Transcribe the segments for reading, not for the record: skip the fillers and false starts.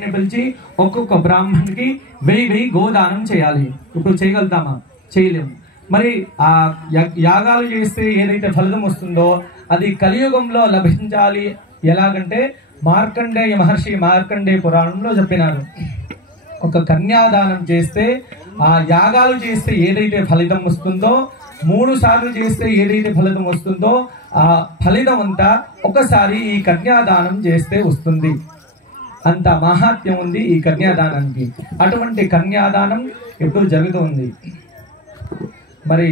బ్రాహ్మణుని పిలిచి ఒక్కొక్క బ్రాహ్మణునికి 1000 గోదానం చేయాలి. ఇప్పుడు చేయగలుగుతామా? చేయలేము. మరి ఆ యాగాలు చేస్తే ఏదైతే ఫలితం వస్తుందో అది కలియుగంలో లభించాలి. ఎలాగంటే మార్కండేయ మహర్షి మార్కండేయ పురాణంలో చెప్పినారు, ఒక కన్యాదానం చేస్తే ఆ యాగాలు చేస్తే ఏదైతే ఫలితం వస్తుందో 3 సార్లు చేస్తే ఏదైతే ఫలితం వస్తుందో ఆ ఫలితం అంతా ఒకసారి ఈ కన్యాదానం చేస్తే వస్తుంది. అంత మహాత్మ్యం ఉంది ఈ కన్యాదానానికి. అటువంటి కన్యాదానం ఇప్పుడు జరుగుతుంది. మరి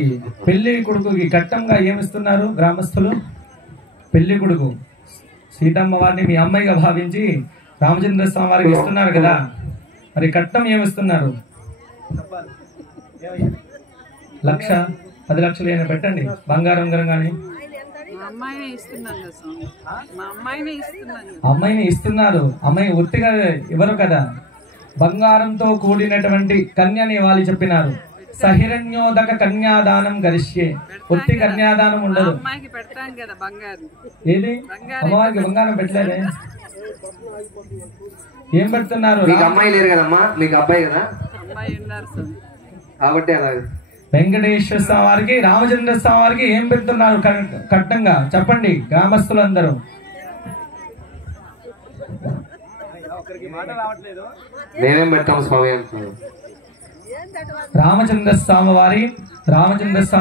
పెళ్లి కొడుకుకి కట్టంగా ఏమిస్తున్నారు గ్రామస్తులు? పెళ్లి కొడుకు సీతమ్మ వారిని మీ అమ్మాయిగా భావించి రామచంద్ర స్వామి వారికి ఇస్తున్నారు కదా, మరి కట్టం ఏమిస్తున్నారు? 1,00,000 10 లక్షలు అయినా పెట్టండి, బంగారం కానీ. అమ్మాయిని ఇస్తున్నారు. అమ్మాయి ఒత్తిగా ఇవ్వరు కదా. బంగారంతో కూడినటువంటి కన్యని వాళ్ళు చెప్పినారు. సహిరణ్యోదక కన్యాదానం గరిష్యే. ఒత్తి కన్యాదానం ఉండదు. ఏది అమ్మవారికి బంగారం పెట్టలేదే? ఏం పెడుతున్నారు? అమ్మాయి లేరు కదమ్మా, మీకు అబ్బాయి కదా కాబట్టి అలాగే. వెంకటేశ్వర స్వామి వారికి రామచంద్ర స్వామి వారికి ఏం పెడుతున్నారు కట్టంగా? చెప్పండి గ్రామస్తులందరూ. మేమేం పెట్టాము స్వామి? రామచంద్ర స్వామి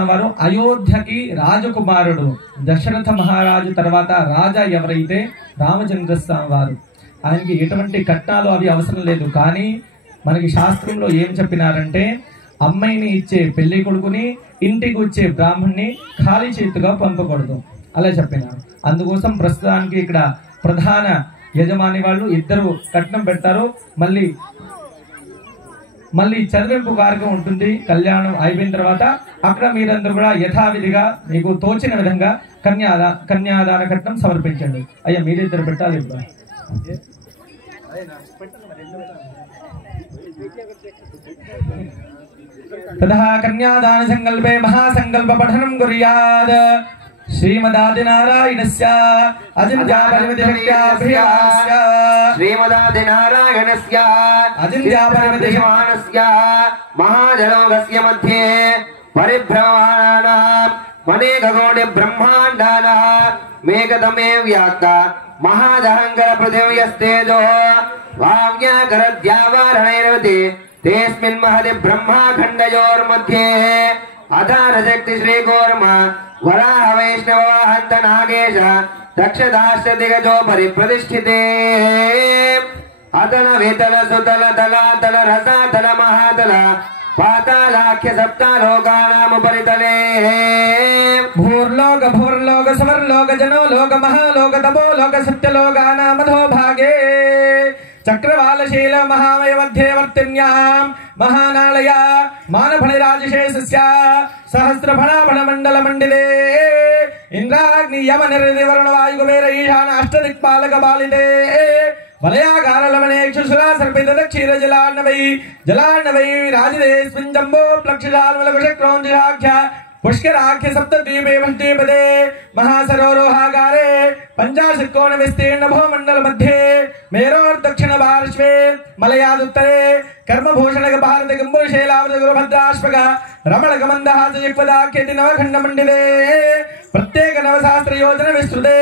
వారు అయోధ్యకి రాజకుమారుడు. దశరథ మహారాజు తర్వాత రాజా ఎవరైతే రామచంద్ర స్వామి వారు. ఆయనకి ఎటువంటి కట్నాలు అవి అవసరం లేదు. కానీ మనకి శాస్త్రంలో ఏం చెప్పినారంటే అమ్మాయిని ఇచ్చే పెళ్లి కొడుకుని ఇంటికి వచ్చే బ్రాహ్మణ్ణి ఖాళీ చేతిగా పంపకూడదు అలా చెప్పినారు. అందుకోసం ప్రస్తుతానికి ఇక్కడ ప్రధాన యజమాని వాళ్ళు ఇద్దరు కట్నం పెడతారు. మళ్ళీ చదివింపు కార్యక్రమం ఉంటుంది. కళ్యాణం అయిపోయిన తర్వాత అక్కడ మీరందరూ కూడా యథావిధిగా మీకు తోచిన విధంగా కన్యాదాన కట్నం సమర్పించండి. అయ్యా మీరిద్దరు పెట్టాలి. ఇప్పుడు తథా కన్యాదాన సంకల్పే మహాసంకల్ప పఠనం కుర్యాత్. శ్రీమదాదినారాయణస్య అజింత్యాపరిమితిశక్త్యాభియానస్య శ్రీమదాదినారాయణస్య అజింత్యాపరిమితిశమానస్య మహాజలోకస్య మధ్యే పరిభ్రమమాణానాం అనేకకోటి బ్రహ్మాండానాం మేఘతమే వ్యాప్త మహాదహంకర పృథివ్యస్తేజో వావ్యాకరద్యావారణైరవతి తేస్మిన్ మహతి బ్రహ్మాఖండయోర్मध्ये అధారశక్తి శ్రీకూర్మ వరాహ వైష్ణవ వాహంత నాగేశ దక్షదాశ్ర దిగజోపరి ప్రతిష్ఠితే అతల వితల సుతల తలాతల రసాతల మహాతల పాతాళాఖ్య సప్తాలోకానాముపరితలే భూర్లోక భూర్లోక సవర్లోక జనో లోక మహాలోక తపో లోక సత్యలోకానామధో భాగే చక్రవాలశీల మహామయ మధ్యే వర్తిన్యాం మహానాళయ మానఫణిరాజశేషస్య సహస్రఫణాఫణ మండల మండితే ఇంద్రాగ్ని యమ నిర్ది వరుణ వాయు కుబేర ఈశాన అష్టదిక్పాలక బాలితే వలయాకారలమనేక్షుసురా సర్పిత క్షీర జలాన్నవై రాజిదేస్మిన్ జంబో ప్లక్షజాల్మలకుశక్రోంజాఖ్య పుష్కరాఖ్య సప్తద్వీపే వష్టీపదే మహాసరోరోహాగారే పంచాశత్కోణ విస్తీర్ణ భూమండల మధ్యే మేరోర్దక్షిణ పార్శ్వే మలయాదుత్తరే కర్మభూషణక భారత గంభూశైలావృత గురుభద్రాశ్వక రమణక మందహాసయుక్పదాఖ్యతి నవఖండ మండితే ప్రత్యేక నవశాస్త్ర యోజన విస్తృతే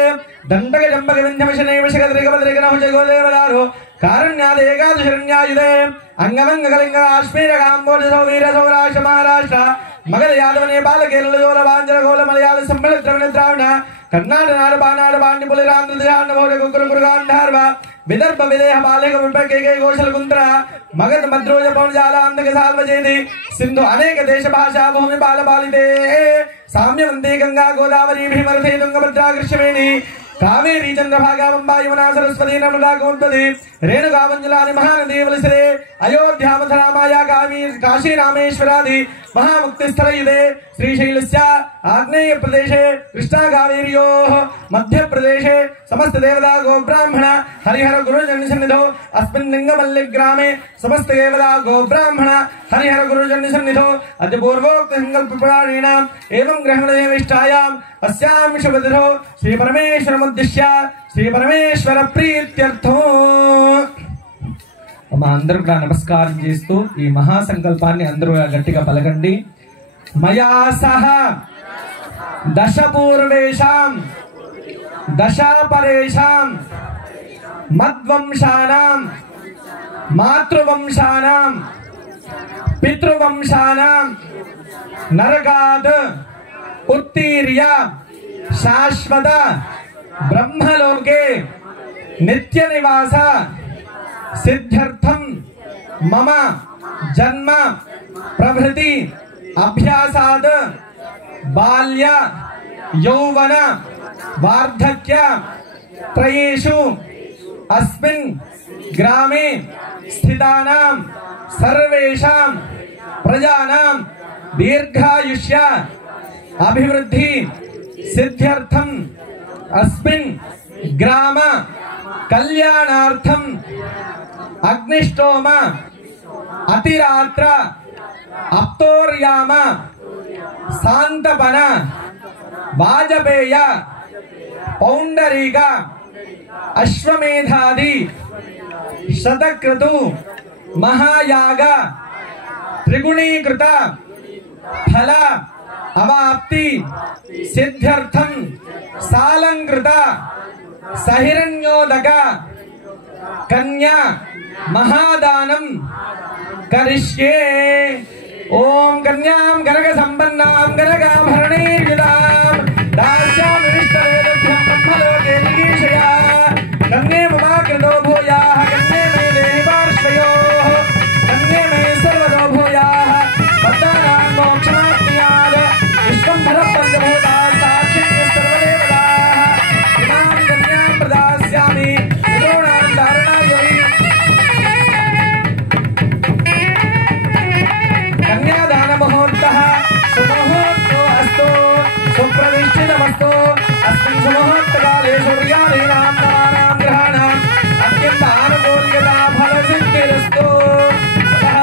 దండక జంబక వింధ్యమిషనే విషగద్రిగభద్రిగ నహుజగోదేవదారు కారణ్యాద ఏకాదశరణ్యాయుధే అంగమంగకలింగ కాశ్మీర కాంబోజసౌ వీర సౌరాష్ట్ర మహారాష్ట్ర మగధ యాదవ నేపాల కేరళ జోల బాంజల గోళ మలయాళ సంబళ ద్రవిణ ద్రావణ కర్ణాటక నాడ బానాడ బాండి పులిరాంధ్ర దిశాండ భోజ కుక్కురు కురుగాంధార్వ విదర్భ విదేహ బాలిక విపకేకే ఘోషల కుంత్ర మగధ మద్రోజ పౌజాల అందక సాల్వజేది సింధు అనేక దేశ భాషా భూమి బాల బాలితే సామ్యవంతే గంగా గోదావరి భీమరథే తుంగభద్రా కృష్ణవేణి కావేరీ చంద్రభాగా వంబా యమునా సరస్వతి నర్మదా గోమతి రేణుకా మంజులాని మహానదీ వలసరే అయోధ్యా మథురా మాయా కాశీ రామేశ్వరాది महामुक्ति स्थल युदे श्रीशैलस्य आग्नेय प्रदेशे कृष्णा कावेर्योः मध्य प्रदेशे समस्त देवता गोब्राह्मण हरिहर गुरुजन सन्निधौ अस्मिन् लिंगमल्लि ग्रामे समस्त देवता गोब्राह्मण हरिहर गुरुजन सन्निधौ अद्य पूर्वोक्त संकल्प पुराणेनाम् एवं ग्रहणदेविष्टायाम् अस्यां शुभतिथौ श्री परमेश्वरमुद्दिश्य श्री परमेश्वर प्रीत्यर्थो మా అందరూ కూడా నమస్కారం చేస్తూ ఈ మహాసంకల్పాన్ని అందరూ గట్టిగా పలకండి. మయా సహ దశ పూర్వేషాం దశాపరేషాం మద్వంశానాం మాతృవంశానాం పితృవంశానాం నరకాద్ ఉత్తీర్య శాశ్వత బ్రహ్మలోకే నిత్య నివాస సిద్ధ్యర్థం మమ జన్మ ప్రభృతి అభ్యాసాద్ బాల్య యౌవన వార్ధక్య త్రయేషు అస్మిన్ గ్రామే స్థితానాం సర్వేషాం ప్రజానాం దీర్ఘాయుష్య అభివృద్ధి సిద్ధ్యర్థం అస్మిన్ గ్రామ కళ్యాణార్థం అగ్నిష్టోమ అతిరాత్ర అప్తోర్యామ శాంతపన వాజపేయ పౌండరీక అశ్వమేధాది శతక్రతు మహాయాగ త్రిగుణీకృత ఫల అవాప్తి సిద్ధ్యర్థం సాలంకృత సహిరణ్యోదక కన్యా మహాదానం కరిష్యే. ఓం కన్యాం గనక సంపన్నాం గనకాభరణైర్యుతాం దాస్యామిష్టవేదభ్యం బ్రహ్మలోకే జిగీషయా కన్యే మమాకృతో భూయాః కన్యే మే దేహి పార్శ్వయోః కన్యే మే సర్వతో భూయాః భక్తానాం మోక్షమాప్నుయాత్ విశ్వంభర పంచభూతాः సాక్షిణ్యः సర్వదేవతాः ఇమాం కన్యాం ప్రదాస్యామి పితॄణాం ధారణాయై. కన్యాదాన ముహూర్తః సుముహూర్తో అస్తు సుప్రతిష్ఠితమస్తు. అస్మిన్ సుముహూర్తకాలే సూర్యాదీనాం నవానాం గ్రహాణాం అత్యంత ఆనుకూల్యతా ఫలసిద్ధిరస్తు. తతః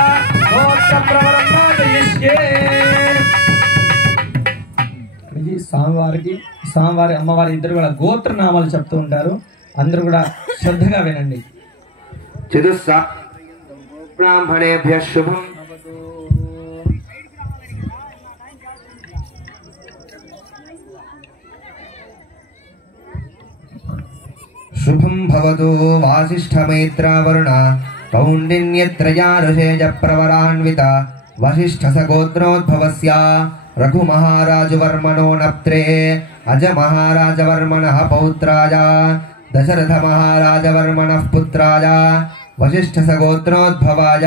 గోత్రప్రవరం పాదయిష్యే. ఇది స్వామివారి అమ్మవారి ఇద్దరు కూడా గోత్రనామాలు చెప్తూ ఉంటారు. అందరూ కూడా శ్రద్ధగా వినండి. చతుస్సా బ్రాహ్మణేభ్యః శుభం శుభం భవతు వాసిష్ఠమైత్రావరుణ కౌండిన్యత్రయా ఋషేజ ప్రవరాన్విత వశిష్ఠ సగోత్రోద్భవస్య రఘుమహారాజవర్మణో నప్త్రే అజ మహారాజవర్మణః పౌత్రాయ దశరథ మహారాజవర్మణః పుత్రాయ వశిష్ఠ సగోత్రోద్భవాయ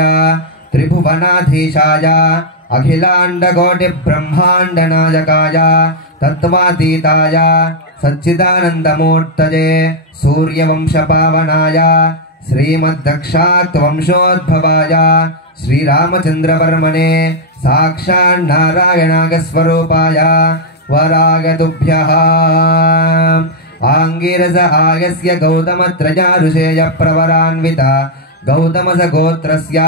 త్రిభువనాధీశాయ అఖిలాండకోటి బ్రహ్మాండ నాయకాయ తత్వాతీతాయ సచ్చిదానందమూర్తయే సూర్యవంశ పావనాయ శ్రీమద్దక్షాత్ వంశోద్భవాయ శ్రీరామచంద్రవర్మణే సాక్షాన్నారాయణాగస్వరూపాయ వరాగతుభ్యః ఆంగిరస ఆయస్య గౌతమత్రయా ఋషేయ ప్రవరాన్విత గౌతమస గోత్రస్య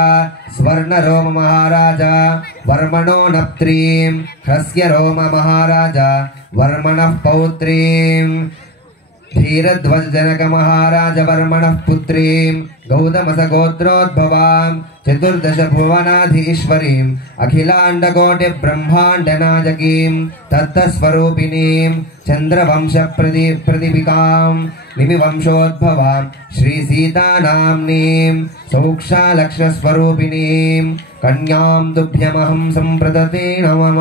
స్వర్ణరోమ మహారాజ వర్మణో నప్త్రీం హ్రస్య రోమ మహారాజ వర్మణః పౌత్రీం ధీరధ్వజ జనక మహారాజ వర్మణః పుత్రీం గౌతమస గోత్రోద్భవాం చతుర్దశ భువనాధీశ్వరీం అఖిలాండకోటి బ్రహ్మాండ నాయకీం తత్తస్వరూపిణీం చంద్రవంశ ప్రదీపికాం నిమివంశోద్భవాం శ్రీ సీతానామ్నీం సౌక్షాలక్ష్మ స్వరూపిణీం కన్యాం తుభ్యమహం సంప్రదతే నమః.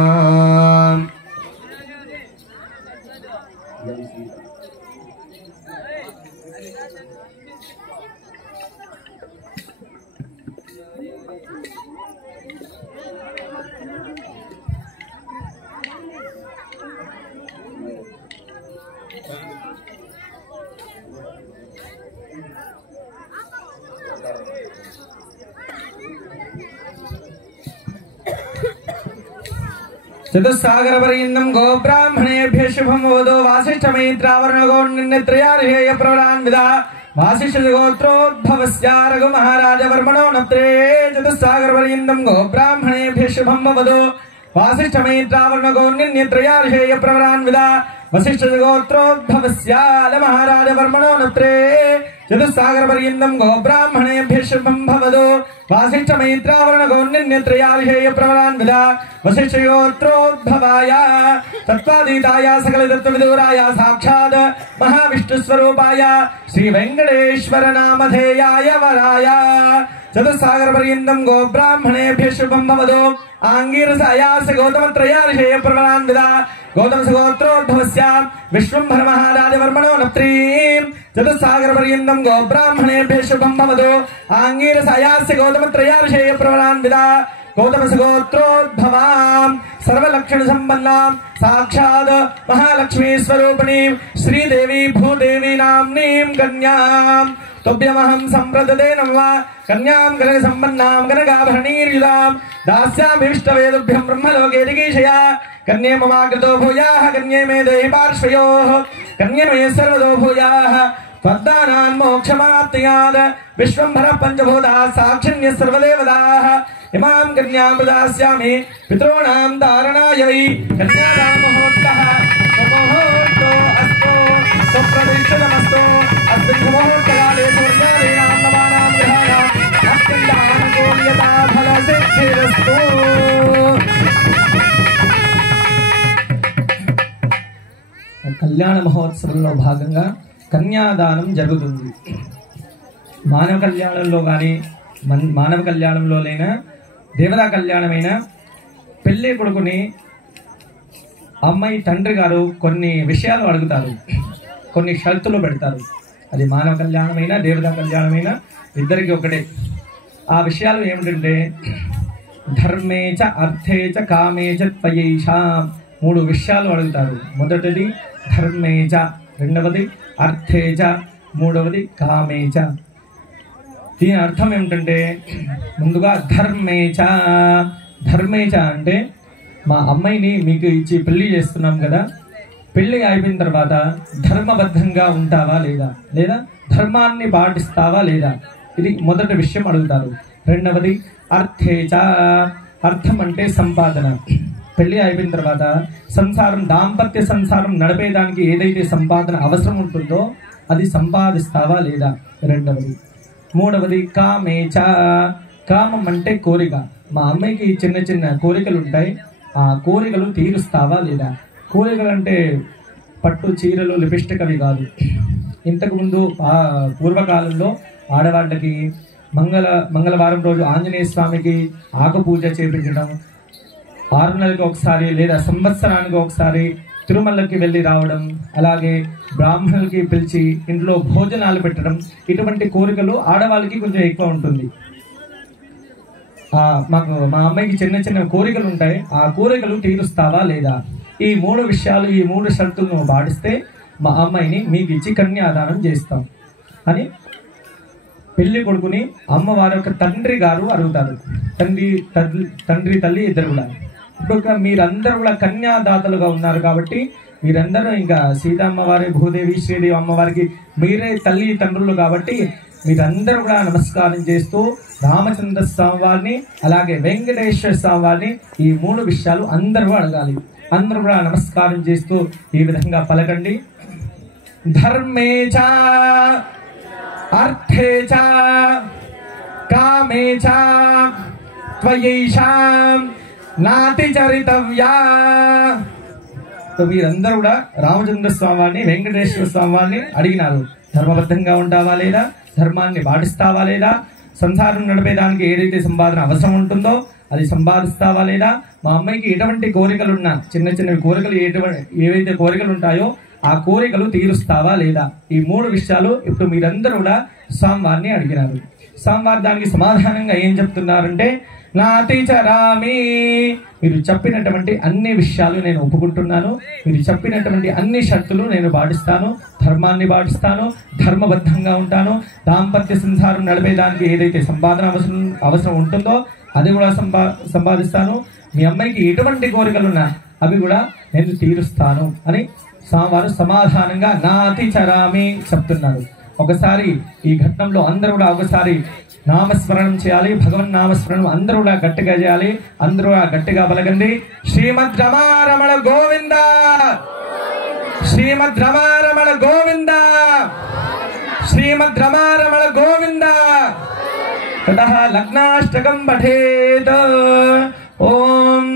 చతుస్సాగరపర్యంతం గోబ్రాహ్మణేభ్య శుభం వదో వాసిష్ఠమైత్రావరణగోణ్యత్రయార్హేయ ప్రవరాన్విత వాసిష్ఠగోత్రోద్భవస్య రఘుమహారాజవర్మణో నప్త్రే. చతుస్సాగరపర్యంతం గోబ్రాహ్మణేభ్య శుభం వదో వాసిష్ఠమైత్రావరణగోణ్యత్రయార్హేయ ప్రవరాన్విత वसिष्ठगोत्रोद्भवस्याल महाराजवर्मणो नत्रे चतुस्सागरपर्यन्तं गोब्राह्मणेभ्यः शुभं भवतु वासिष्ठमैत्रावरणगौन्यन्यत्रयाभिषेय प्रवरान्विता वसिष्ठगोत्रोद्भवाय तत्त्वातीताय सकलतत्त्वविदूराय साक्षात् महाविष्णुस्वरूपाय श्रीवेङ्कटेश्वरनामधेयाय वराय चतुस्सागरपर्यन्तं गोब्राह्मणेभ्यः शुभं भवतु आङ्गीरसायास्य गौतमत्रयाभिषेय प्रवरान्विता गौतमसगोत्रोद्भवस्य विश्वम्भर महाराजवर्मणो नप्त्रीं चतुस्सागरपर्यन्तं गोब्राह्मणेभ्यः शुभं भवतु आङ्गीरसायास्य गौतमत्रयाभिषेय प्रवरान्विता गौतमसगोत्रोद्भवां सर्वलक्षणसम्पन्नां साक्षात् महालक्ष्मी स्वरूपिणीं श्रीदेवी भूदेवी नाम्नीं कन्यां तुभ्यमहं सम्प्रददे नमः कन्यां गणसम्पन्नां गणगाभरणीर्युधां दास्यामीष्टवेदुभ्यं ब्रह्मलोके जिगीषया कन्ये ममाकृतो भूयाः कन्ये मे देहि पार्श्वयोः कन्ये मे सर्वतो भूयाः त्वद्दानान् मोक्षमाप्नुयात् विश्वम्भरः पञ्चभूताः साक्षिण्यः सर्वदेवताः इमां कन्यां प्रदास्यामि पितॄणां धारणाय वै कन्यादानमुहूर्तः सुमुहूर्तो अस्तु सुप्रतिष्ठितमस्तु अस्मिन् मुहूर्तकाले सूर्यादीनां नवानां ग्रहाणाम् अत्यन्तानुकूल्यता फलसिद्धिरस्तु। కళ్యాణ మహోత్సవంలో భాగంగా కన్యాదానం జరుగుతుంది. మానవ కళ్యాణంలో కానీ మానవ కళ్యాణంలోనైనా దేవతా కళ్యాణమైన పెళ్ళి కొడుకుని అమ్మాయి తండ్రి గారు కొన్ని విషయాలు అడుగుతారు, కొన్ని షరతులు పెడతారు. అది మానవ కళ్యాణమైనా దేవతా కళ్యాణమైనా ఇద్దరికి ఒకటే. ఆ విషయాలు ఏమిటంటే ధర్మేచ అర్థేచ కామేచ త్వయైషా, 3 విషయాలు అడుగుతారు. మొదటిది ధర్మేచ, రెండవది అర్థేచ, మూడవది కామేచ. దీని అర్థం ఏమిటంటే ముందుగా ధర్మేచ. ధర్మేచ అంటే మా అమ్మాయిని మీకు ఇచ్చి పెళ్లి చేస్తున్నాం కదా, పెళ్లి అయిపోయిన తర్వాత ధర్మబద్ధంగా ఉంటావా లేదా, లేదా ధర్మాన్ని పాటిస్తావా లేదా, ఇది మొదటి విషయం అడుగుతారు. రెండవది అర్థేచ. అర్థం అంటే సంపాదన. పెళ్లి అయిపోయిన తర్వాత సంసారం, దాంపత్య సంసారం నడిపేదానికి ఏదైతే సంపాదన అవసరం ఉంటుందో అది సంపాదిస్తావా లేదా, రెండవది. మూడవది కామేచ. కామం అంటే కోరిక. మా అమ్మాయికి చిన్న చిన్న కోరికలు ఉంటాయి, ఆ కోరికలు తీరుస్తావా లేదా. కోరికలు అంటే పట్టు చీరలు, లిప్స్టిక్ అవి కాదు. ఇంతకుముందు పూర్వకాలంలో ఆడవాళ్ళకి మంగళవారం రోజు ఆంజనేయ స్వామికి ఆకు పూజ చేపించడం, 6 నెలలకు ఒకసారి లేదా సంవత్సరానికి ఒకసారి తిరుమలకి వెళ్ళి రావడం, అలాగే బ్రాహ్మణులకి పిలిచి ఇంట్లో భోజనాలు పెట్టడం, ఇటువంటి కోరికలు ఆడవాళ్ళకి కొంచెం ఎక్కువ ఉంటుంది. మా అమ్మాయికి చిన్న చిన్న కోరికలు ఉంటాయి, ఆ కోరికలు తీరుస్తావా లేదా. ఈ 3 విషయాలు, ఈ 3 షరతులను పాటిస్తే మా అమ్మాయిని మీకు ఇచ్చి కన్యాదానం చేస్తాం అని పెళ్లి కొడుకుని అమ్మవారి యొక్క తండ్రి గారు అడుగుతారు. తండ్రి తల్లి ఇద్దరు కూడా. ఇప్పుడు మీరందరూ కూడా కన్యాదాతలుగా ఉన్నారు కాబట్టి మీరందరూ ఇంకా సీతమ్మవారి, భూదేవి, శ్రీదేవి అమ్మవారికి మీరే తల్లి తండ్రులు కాబట్టి మీరందరూ కూడా నమస్కారం చేస్తూ రామచంద్ర స్వామి వారిని అలాగే వెంకటేశ్వర స్వామి వారిని ఈ 3 విషయాలు అందరూ అడగాలి. అందరూ కూడా నమస్కారం చేస్తూ ఈ విధంగా పలకండి. ధర్మేచ అర్థేచ కామేచ త్వయైషా నాతి చరితవ్యా. వీరందరూ కూడా రామచంద్ర స్వామి వారిని, వెంకటేశ్వర స్వామి వారిని అడిగినారు. ధర్మబద్ధంగా ఉంటావా లేదా, ధర్మాన్ని పాటిస్తావా లేదా, సంసారం నడిపేదానికి ఏదైతే సంపాదన అవసరం ఉంటుందో అది సంపాదిస్తావా లేదా, మా అమ్మాయికి ఎటువంటి కోరికలున్నా, చిన్న చిన్న కోరికలు ఏవైతే కోరికలు ఉంటాయో ఆ కోరికలు తీరుస్తావా లేదా. ఈ 3 విషయాలు ఇప్పుడు మీరందరూ కూడా స్వామివారిని అడిగినారు. స్వామివారి దానికి సమాధానంగా ఏం చెప్తున్నారంటే నాతిచరామి, మీరు చెప్పినటువంటి అన్ని విషయాలు నేను ఒప్పుకుంటున్నాను, మీరు చెప్పినటువంటి అన్ని షరతులు నేను పాటిస్తాను, ధర్మాన్ని పాటిస్తాను, ధర్మబద్ధంగా ఉంటాను, దాంపత్య సంసారం నడిపేదానికి ఏదైతే సంపాదన అవసరం ఉంటుందో అది కూడా సంపాదిస్తాను, మీ అమ్మాయికి ఎటువంటి కోరికలున్నా అవి కూడా నేను తీరుస్తాను అని స్వామివారు సమాధానంగా నాతిచరామి చెప్తున్నారు. ఒకసారి ఈ ఘట్టంలో అందరూ కూడా ఒకసారి నామస్మరణం చేయాలి. భగవన్ నామస్మరణం అందరూ కూడా గట్టిగా చేయాలి. అందరూ గట్టిగా పలకండి. శ్రీమద్ రమారమణ గోవింద, శ్రీమద్ రమారమణ గోవింద శ్రీమద్ రమారమణ గోవింద ततः लग्नाष्टकं पठेत् ओम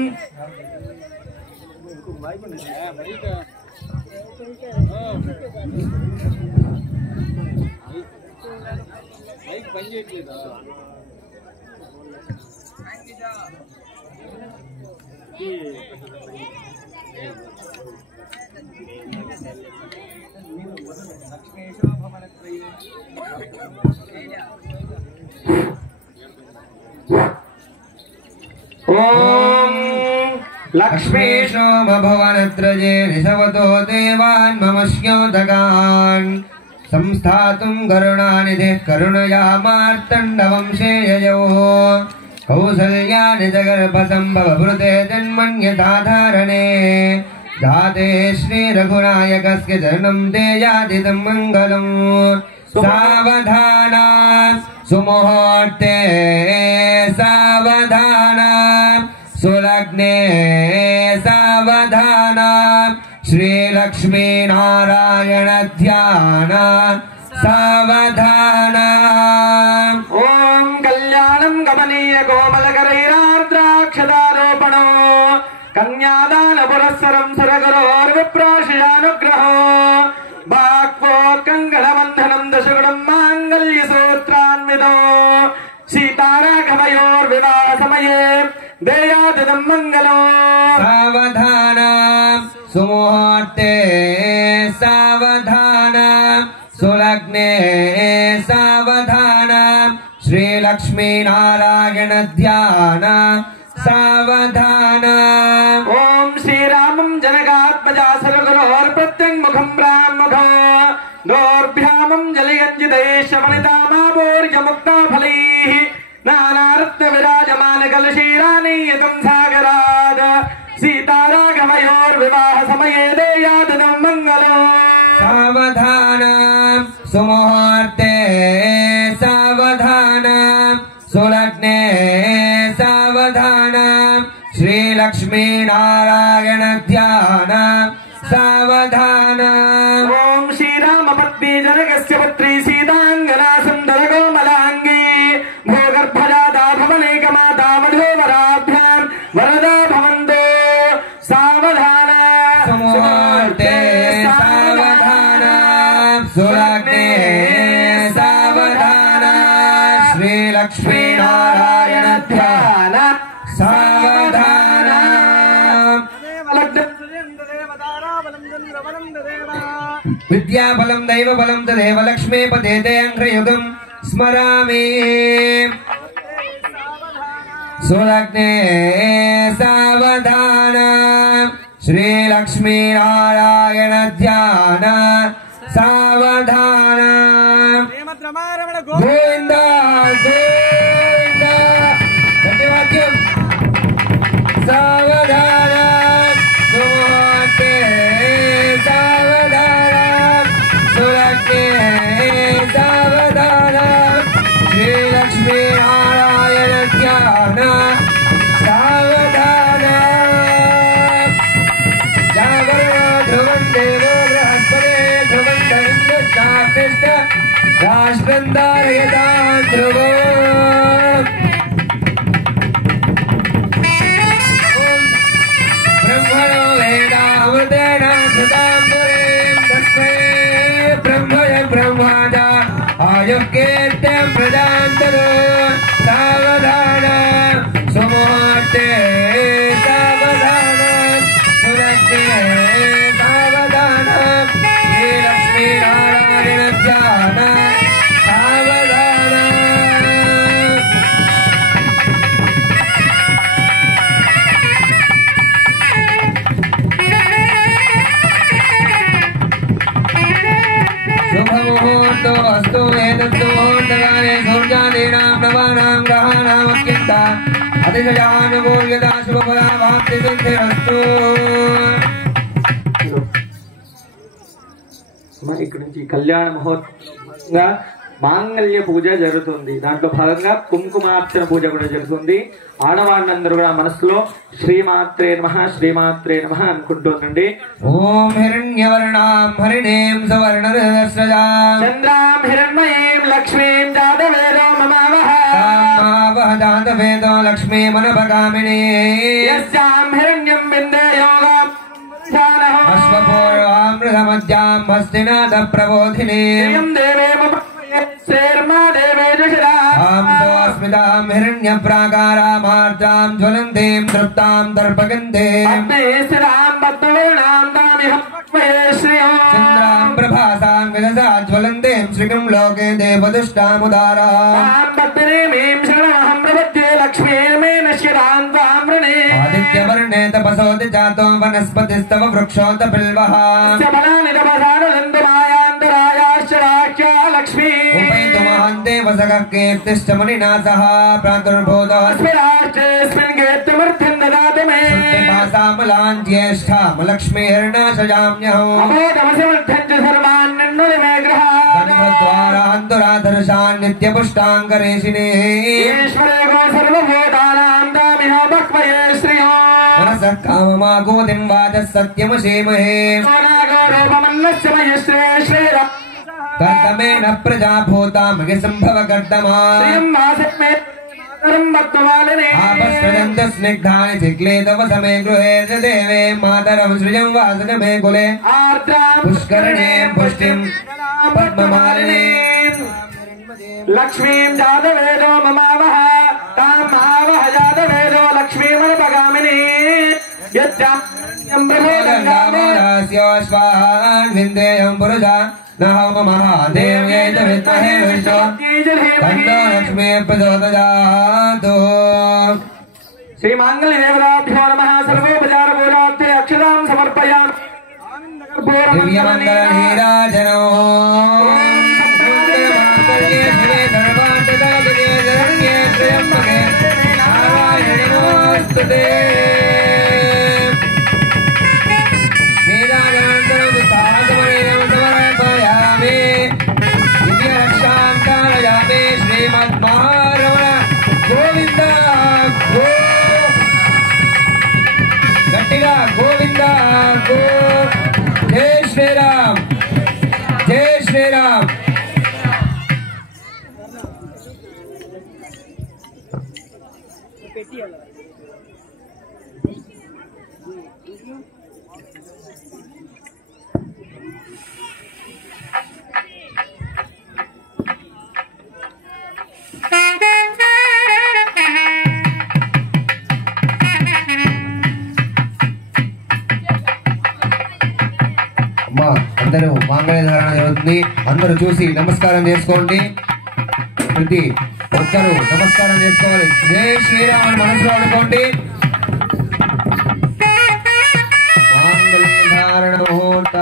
ओम लक्ष्मीशो भवनत्रये निशवतो देवान् ममस्योदगान् संस्थातुं करुणानिधिः करुणया मार्तण्डवंशे ययौ कौसल्यानि जगर्भसम्भवभृते जन्मन्यथाधारणे दाते श्रीरघुनायकस्य चरणं देयादिदं मङ्गलम् सावधान सुमुहूर्ते सावधान सुलग्ने सावधान श्रीलक्ष्मी नारायण ध्यान सावधान ओम कल्याणं गमनीय कोमलकरैरार्द्राक्षदारोपणो कन्यादान पुरस्सरं सुरगुरोर्विप्राशयानुग्रहो बाक्वो कंगणबन्धनं दशगुणं माङ्गल्यसूत्रान्वितो सीताराघवयोर्विवाह समये देयादिदं मङ्गलो सावधान सुमुहूर्ते सावधान सुलग्ने सावधान श्रीलक्ष्मी नारायण ध्यान सावधान ओम श्रीरामं जनकात्मजा सर्वगुरोर्प्रत्यङ्मुखं ब्राह्मणो दोर्भ्यामं जलयञ्जितैश्वनितामाभूर्यमुक्ताफलैः नानारत्नविराजमानकलशीरानीयतं सागराद सीताराघवयोर्विवाह समये देयादिदं मङ्गलो सावधान सुमुहूर्ते सावधान सुलग्ने सावधान श्रीलक्ष्मी नारायण ध्यान सावधान ओम श्रीराम पत्नी जनकस्य पुत्री सीतांगना सुंदर कोमलांगी भूगर्भजाता भवनेकमाता वधूवराभ्यां वरदा भवन्तो सावधान सुमुहूर्ते सावधान सुलग्ने सावधान श्रीलक्ष्मी नारायण ध्यान सावधान विद्याबलं दैवबलं तदेव लक्ष्मीपते ते अङ्घ्रियुगं स्मरामि सुलग्ने सावधान श्रीलक्ष्मी नारायण ध्यान सावधान गोविन्द गोविन्द धन्यवाद्यं सावधान सुमुहूर्ते सावधान सुलग्ने सावधान श्रीलक्ष्मी नारायण ध्यान सावधान जागरणो ध्रुवं देवो बृहस्पते ध्रुवं धरिन्द्रश्चाप्तिष्ठ राष्ट्रं धारयतां ध्रुवो ब्रह्मणो वेदामृतेन सुतां पुरीं तस्मै ब्रह्मय ब्रह्माज आयुर्कीर्तिं प्रदान्तरो सावधान सुमुहूर्ते सावधान सुलग्ने सावधान श्रीलक्ष्मी नारायण ध्यान सावधान शुभमुहूर्तो अस्तु एतत्तु मुहूर्तकाले सूर्यादीनां नवानां ग्रहाणाम् अत्यन्ता अतिशयानुकूल्यता शुभफलावाप्तिसिद्धिरस्तु మరి ఇక్కడ నుంచి కళ్యాణ మహోత్సవంగా మాంగళ్య పూజ జరుగుతుంది. దాంట్లో భాగంగా కుంకుమార్చన పూజ కూడా జరుగుతుంది. ఆడవాళ్ళందరూ కూడా మనసులో శ్రీమాత్రే నమః శ్రీమాత్రే నమః అనుకుంటుండండి. ఓం హిరణ్యవర్ణాం హరిణీం సువర్ణరజస్రజాం చంద్రాం హిరణ్మయీం లక్ష్మీం జాతవేదో మమావహ కామావహ జాతవేదో లక్ష్మీమనభగామినీ యస్యాం హిరణ్యం విందే యోగం ధ్యానః అశ్వపూర్వామృతమధ్యాం హస్తినాథ ప్రబోధినీ శ్రీయం దేవే శర్మా దేవే జషరా స్మితాం హిరణ్య ప్రాకారామార్ద్రాం జ్వలంతీం తృప్తాం దర్పగంధీం స్థిరాం పద్మవర్ణాం దామిహం శ్రియం చంద్రాం ప్రభాసాం విదసా జ్వలంతీం శ్రీకం లోకే దేవదుష్టాముదారాం పద్మనీమీం శరణమహం ప్రపద్యే లక్ష్మీర్మే నశ్యతాం త్వాం వృణే ఆదిత్యవర్ణే తపసోతి జాతో వనస్పతిస్తవ వృక్షోత బిల్వః ఫలాని తపసానులందమాయాంతరాయాశ్చరాఖ్యా లక్ష్మీ ఉపైతు మహాంతే వసగః కీర్తిష్టమునినా సహ ప్రాతుర్భూతః స్మిరాశ్చేస్మిన్ గేత్తుమర్థం దదాతు మే భాసామలాం జ్యేష్ఠాం లక్ష్మీర్ణాశయామ్యహం అమోఘమసమర్థం చ సర్వాన్ నిన్నులి మే గృహాన్ గణద్వారాంతురాధర్షాన్ నిత్యపుష్టాంగరేషిణే ఈశ్వరే గో సర్వభూతానాం దామిహ భక్వయే శ్రియం మనసః కామమాగోదిం వాచः సత్యమశేమహే రూపమన్నస్య మయశ్రే శ్రీరా కర్తమేన ప్రజాభూతామగి సంభవ కర్తమా శ్రీయం మాసమే మాతరం ఆపస్రజంత స్నిగ్ధాని చిక్లేతవ సమే గృహే చ దేవే మాతరం సృజం వాసన మే కులే పుష్కరణే పుష్టిం పద్మమాలినీం లక్ష్మీం జాతవేదో మమావహ తాం ఆవహ జాతవేదో లక్ష్మీమనుపగామినీ యత్యాం గంగామోదాస్యోశ్వాన్ విందేయం పురుషా నహమ మహాదేవ్యై చ విద్మహే విష్ణు తన్నో లక్ష్మీ ప్రచోదయాతు. శ్రీ మాంగళ్య దేవతాభ్యో నమః సర్వోపచార పూజార్థే అక్షరాం సమర్పయామి. దివ్యమంగళ నీరాజనో మంగళమాంగళ్యే శివే సర్వార్థసాధికే శరణ్యే త్ర్యంబకే నారాయణి నమోస్తుతే. నీరాజనానంతరం సాహసమణీయం సమర్పయామి. దివ్యరక్షాం ధారయామి. శ్రీమద్మహారమణ గోవింద గో గట్టిగా గోవింద గో. జై శ్రీరామ్ జై శ్రీరామ్. అమ్మా అందరూ మాంగళ్య ధారణ జరుగుతుంది. అందరూ చూసి నమస్కారం చేసుకోండి. ప్రతి ఒక్కరూ నమస్కారం చేసుకోవాలి. జై శ్రీరామ్ అని మనసులో అనుకోండి. మాంగళ్య ధారణ ముహూర్త.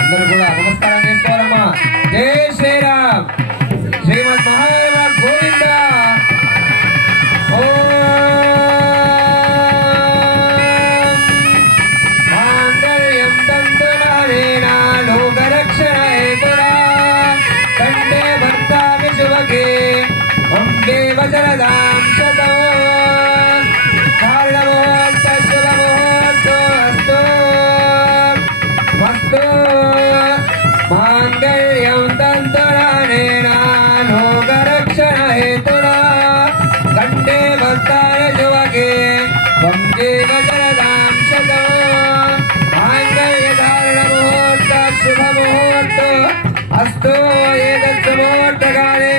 అందరూ కూడా నమస్కారం చేసుకోవాలమ్మా. జై శ్రీరామ్. శ్రీమద్ మహాదేవ గోవింద. మాంగళ్యం తంతునానేన లోకరక్షణేతునా కంఠే భర్తామి శుభగే అంగే వచరదాం శతం. కారణముహూర్త శుభముహూర్తో అస్తు మస్తు. మాంగళ్యం తంతునానేన లోకరక్షణేతునా కంఠే భర్తాయ శుభగే వంగే వచరదాం శతం. మాంగళ్యధారణ శుభముహూర్తో అస్తు. ఏతత్ ముహూర్తకాలే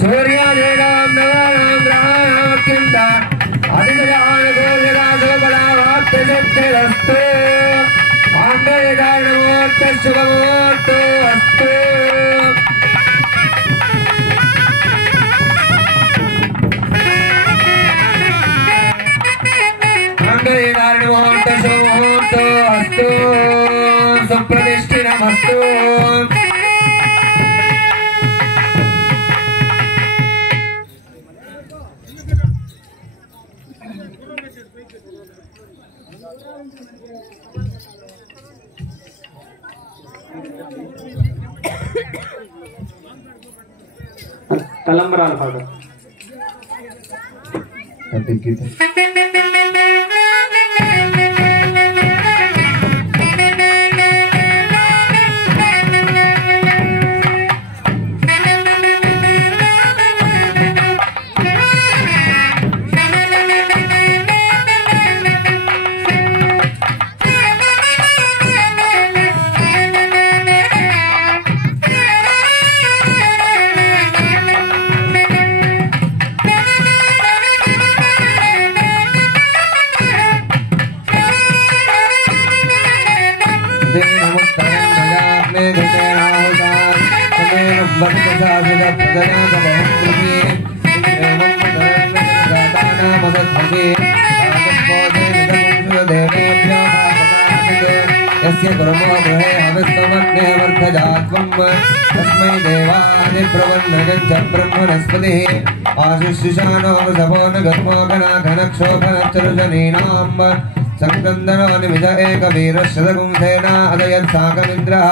సూర్యాదీనాం నవానాం గ్రహాణాత్యంత అధికరానుకూలరాజోబలావాప్తశక్తిరస్తు. మాంగళ్యధారణ ముహూర్త శుభముహూర్తో అస్తు. మంగళధారణ ముహూర్త శుభముహూర్తో అస్తు. సుప్రతిష్ఠితమస్తు. తలంబరాల పాట तस्मै देवादिप्रवन्नगञ्च ब्रह्मणस्पतिः आशुष्यशानो सपोन गत्मोगनाघनक्षोभनचरुजनीनाम् संकन्दनो निमिष एकवीरशतगुंसेन अदयत्साकनिन्द्रः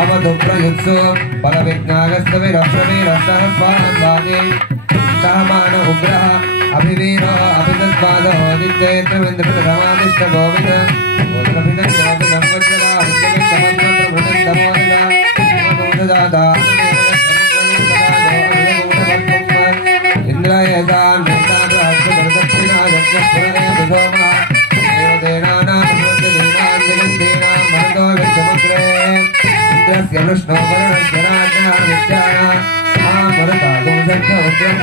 अवधुप्रयुत्सु बलविज्ञागस्तविरप्रवीरसहस्वादे सहमान उग्रः अभिवीरो अभितत्पादो दित्येत्रमिन्द्रप्रथमादिष्ट गोविद गोत्रभिदं गोविदं वज्रवाहुत्यं समन्वप्रभृतं तमोदया नमोददाता इन्द्रयेतान् नेतान् यज्ञपुरने विधोमा देवदेनानां देनान् जगन्देनां मरुतो विष्णुमुद्रे इन्द्रस्य विष्णो वरुणस्य राज्ञः नित्यानां महामरुतागुं सख्यवज्रम्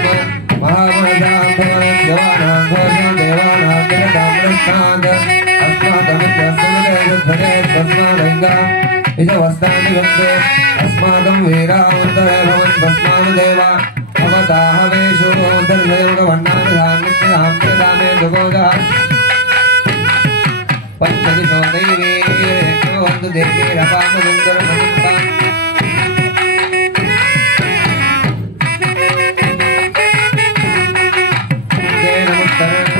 महामहदां भवनं जवानां घोषं देवानां जगतां रक्षात् अस्माकमित्यस्तुते तस्मादङ्गाम् इजवस्तानि गन्ते अस्माकं वीरावन्तरे भवन् भस्मानुदेवा अवताहवेषु धर्मयोगवर्णानुधान्नित्यनां प्रदाने दुगोजः पंचदिशो दैवे वन्दु देवी रपामदुन्दरमनुपान्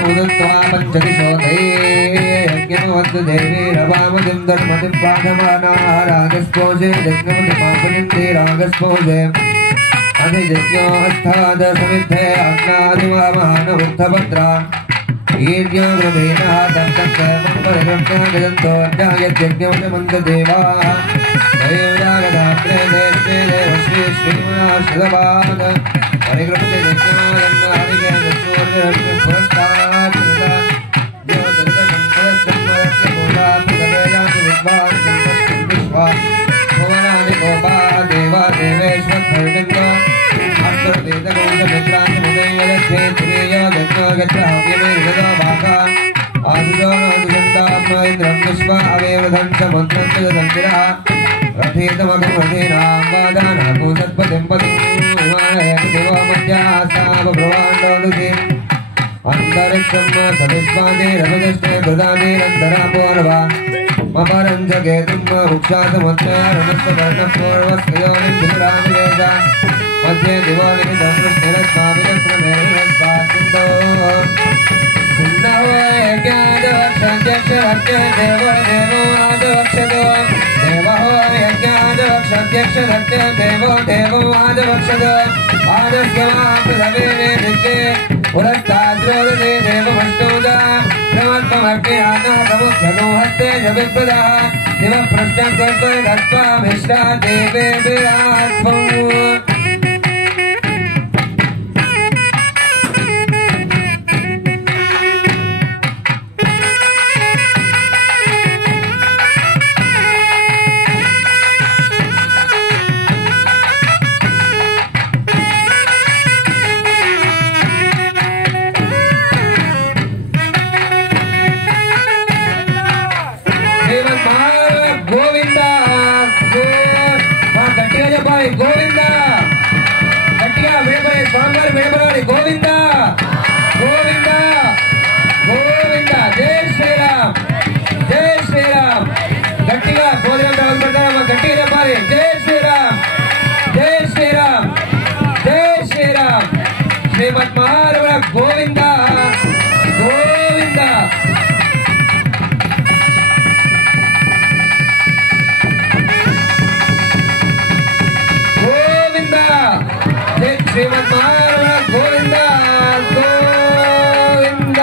उदत्वा पंचदिशो दैवे वन्दु देवी रपामदुन्दरमनुपाधमाना रागस्पोजे जग्नमतिमापनिन्दे रागस्पोजे अधिजज्ञोऽस्थाद समिद्धे अग्नादिवामहानवृद्धभद्रान् ईर्यग्रभेनः दत्तक्रमपरिरक्षणगजन्तो अध्यायज्ञमन्तदेवाः दैवजागधात्रे देशे देवश्री श्रीमनाश्रदपाद परिकृपते यज्ञमादन्नादिके दक्षोर्गरक्षे पुरस्तात् ज्योतिर्गजम्पदस्सम्मदस्य पूजात्मकवेदान्ति विद्वान् सन्तस्विश्वा भुवनानि गोपा देवा देवेश्वरभर्डिन्द अन्तर्वेदगौरमित्रान्तमुदयलक्ष्ये तुरीय दक्षगच्छाम्यमे भाका आदिजो नोदुगन्तात्म इन्द्रं विश्व अवेवधं च मन्त्रं च दन्तिरः रथेतमगं रथेनां वादानाको सत्पतिं पतिं हिमालयति देवो मध्यास्तावब्रवाण्डोदुषे अन्तरिक्षं सविस्वादे रथदष्टे कृदानेरन्तरापूर्वा मपरं च केतुं वृक्षासमुद्रयारणस्तवर्णपूर्वस्कयोनिन्दुरानुवेद मध्ये दिवालिनिदस्मृष्टिरस्माभिरस्ममेरस्वासिन्दो सिन्धवो यज्ञादवक्षध्यक्षरस्य देवो देवो आदवक्षदो देवो यज्ञादवक्षध्यक्षरस्य देवो देवो आदवक्षदो आदस्यमापृथवेने दिग्गे पुरस्ताद्रोदे देवमस्तोदा प्रमत्ममग्निहानः हस्ते जविप्रदः दिवः प्रश्नं कर्तुर्गत्वा मिश्रा देवे विरात्मौ श्रीमन्महारमण गोविंद गोविंद गोविंद जय श्रीमन्महारमण गोविंद गोविंद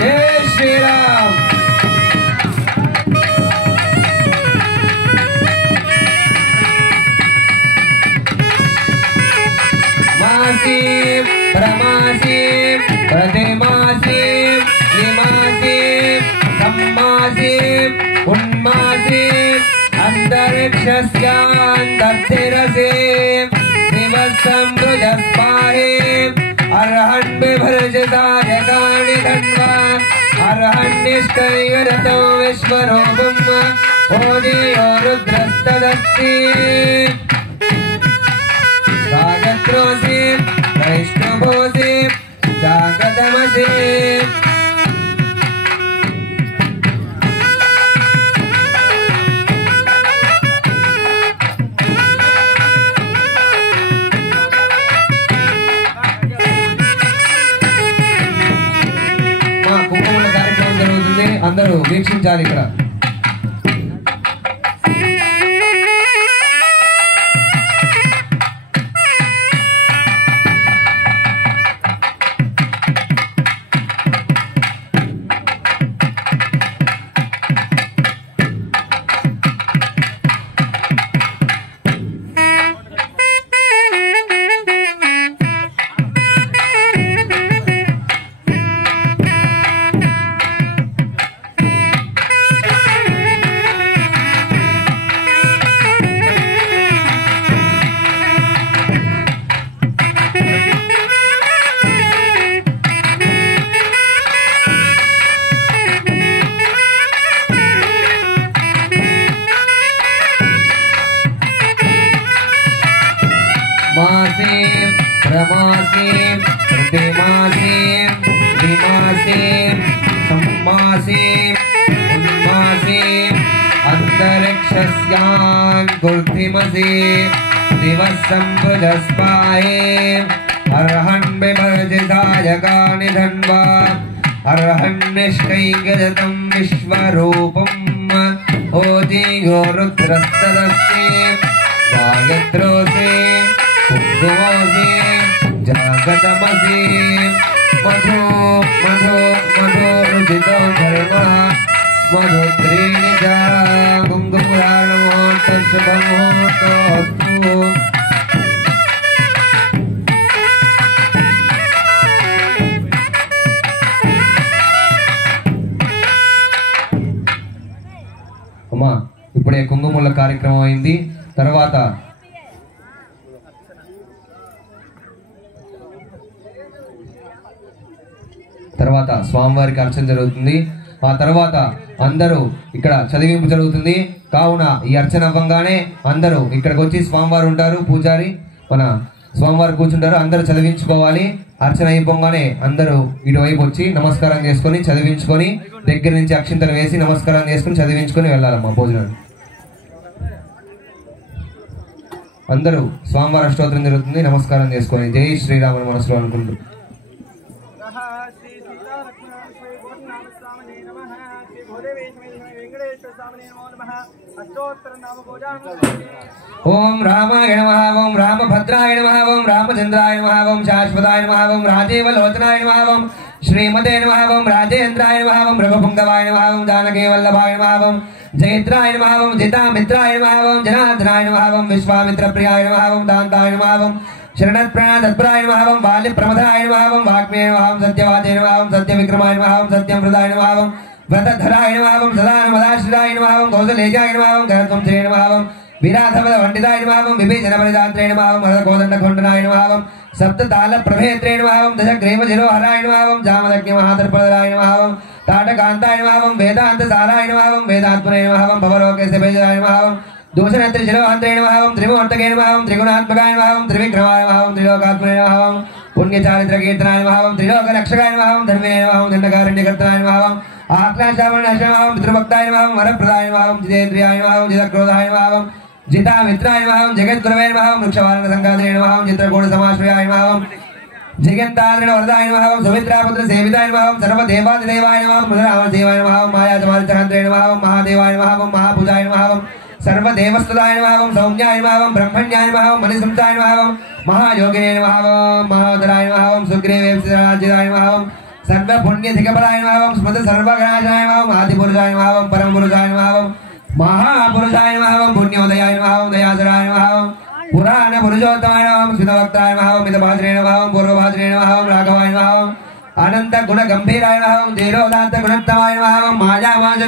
जय श्री राम। मासीम प्रमासीम प्रतिमासीम निमासीम सम्मासीम उन्मासीम अंतरिक्षस्यान्तर्तिरसीम दिवसं बृहस्पतिम अर्हन् बिभर्जितायकानि धन्वा अर्हन् निष्कैरतो विश्वरूपम् ओदियो रुद्रस्तदस्ति जागत्रोऽसि वैष्णवोऽसि जागतमसि మా కుంకుమల కార్యక్రమం జరుగుతుంది, అందరూ వీక్షించాలి ఇక్కడ. मासीम प्रमासीम प्रतिमासीम विमासीम सम्मासीम उन्मासीम अंतरिक्षस्यान्तर्तिमसि दिवसं बृहस्पतिम अर्हन् बिभर्जितायकानि धन्वा अर्हन् निष्कैर्यजतं विश्वरूपम् ओदियो रुद्रस्तदस्ति गायत्रोऽसि कुङ्कुमोऽसि जागतमसि मधु मधु मधु रुचितो धर्मः मधुत्रीणि च कुङ्कुमधारणमुहूर्तः शुभमुहूर्तोऽस्तु। అమ్మా ఇప్పుడే కుంకుమల కార్యక్రమం అయింది. తర్వాత స్వామివారికి అర్చన జరుగుతుంది. ఆ తర్వాత అందరూ ఇక్కడ చదివింపు జరుగుతుంది. కావున ఈ అర్చన అవ్వంగానే అందరూ ఇక్కడికి వచ్చి స్వామివారు ఉంటారు, పూజారి మన స్వామివారు కూర్చుంటారు, అందరూ చదివించుకోవాలి. అర్చన అయిపోగానే అందరూ ఇటువైపు వచ్చి నమస్కారం చేసుకొని చదివించుకొని దగ్గర నుంచి అక్షింతలు వేసి నమస్కారం చేసుకుని చదివించుకొని వెళ్ళాలమ్మా భోజనాన్ని. అందరూ స్వామివారి అష్టోత్తరం జరుగుతుంది, నమస్కారం చేసుకొని జై శ్రీరాముని మనసులో అనుకుంటూ ओम रामाय नमः ओम रामभद्राय नमः ओम रामचंद्राय नमः ओम शाश्वताय नमः ओम राजीवलोचनाय नमः ओम श्रीमते नमः ओम राजेन्द्राय नमः ओम रघुपुंगवाय नमः ओम जानकी वल्लभाय नमः ओम जयद्राय नमः ओम जितामित्राय नमः ओम जनार्दनाय नमः ओम विश्वामित्रप्रियाय नमः ओम दान्ताय नमः ओम शरणत्प्रणतत्पराय नमः ओम बाल्यप्रमदाय नमः ओम वाग्मे नमः ओम सत्यवादे नमः ओम सत्यविक्रमाय नमः ओम सत्यमृताय नमः ओम व्रतधराय नमः ओम सदानमदाश्रिताय नमः ओम कौसलेजाय नमः ओम गणतुंसे नमः ओम वीराधवद वंडिताय नमः ओम विभीषण परिदात्रे नमः ओम हरकोदंड खंडनाय नमः ओम सप्तताल प्रभेत्रे नमः ओम दशग्रीव शिरोहराय नमः ओम जामदग्नि महादर्पदाय नमः ओम ताटकांताय नमः ओम वेदांत साराय नमः ओम वेदात्मने नमः ओम भवरोगे सेवेजाय नमः ओम दूषणत्र शिरोहंत्रे नमः ओम त्रिमूर्तके नमः ओम त्रिगुणात्मकाय नमः ओम त्रिविक्रमाय नमः ओम त्रिलोकात्मने नमः ओम पुण्यचारित्र कीर्तनाय नमः ओम त्रिलोक रक्षकाय नमः ओम धर्मे नमः ओम दंडकारण्यकर्ताय नमः ओम आक्लाशावण नमः ओम पितृभक्ताय नमः ओम वरप्रदाय नमः ओम जितेन्द्रियाय नमः ओम जितक्रोधाय नमः ओम जितामित्राय नमः ओम जगद्गुरवे नमः ओम वृक्षवारण संगादे नमः ओम चित्रकूट समाश्रयाय नमः ओम जयंताद्रिण वरदाय नमः ओम सुमित्रापुत्र सेविताय नमः ओम सर्वदेवादिदेवाय नमः ओम मुद्रामदेवाय नमः ओम मायाचमारिचहन्त्रे नमः ओम महादेवाय नमः ओम महापूजाय नमः ओम सर्वदेवस्तुताय नमः ओम सौम्याय नमः ओम ब्रह्मण्याय नमः ओम मणिसंताय नमः ओम महायोगिने नमः ओम महोदराय नमः ओम सुग्रीवेक्षराज्याय नमः ओम सर्वपुण्यधिकपराय नमः ओम स्मृत सर्वगणाय नमः ओम आदिपुरुषाय नमः ओम परमपुरुषाय नमः ओम महापुरुषाय नमः ओम पुण्योदयाय नमः ओम दयासराय नमः ओम पुराण पुरुषोत्तमाय नमः ओम स्मितवक्ताय नमः ओम मितभाजने नमः ओम पूर्वभाजने नमः ओम राघवाय नमः ओम अनंत गुण गंभीराय नमः ओम धीरोदात्त गुणोत्तमाय नमः ओम मायावांशनाय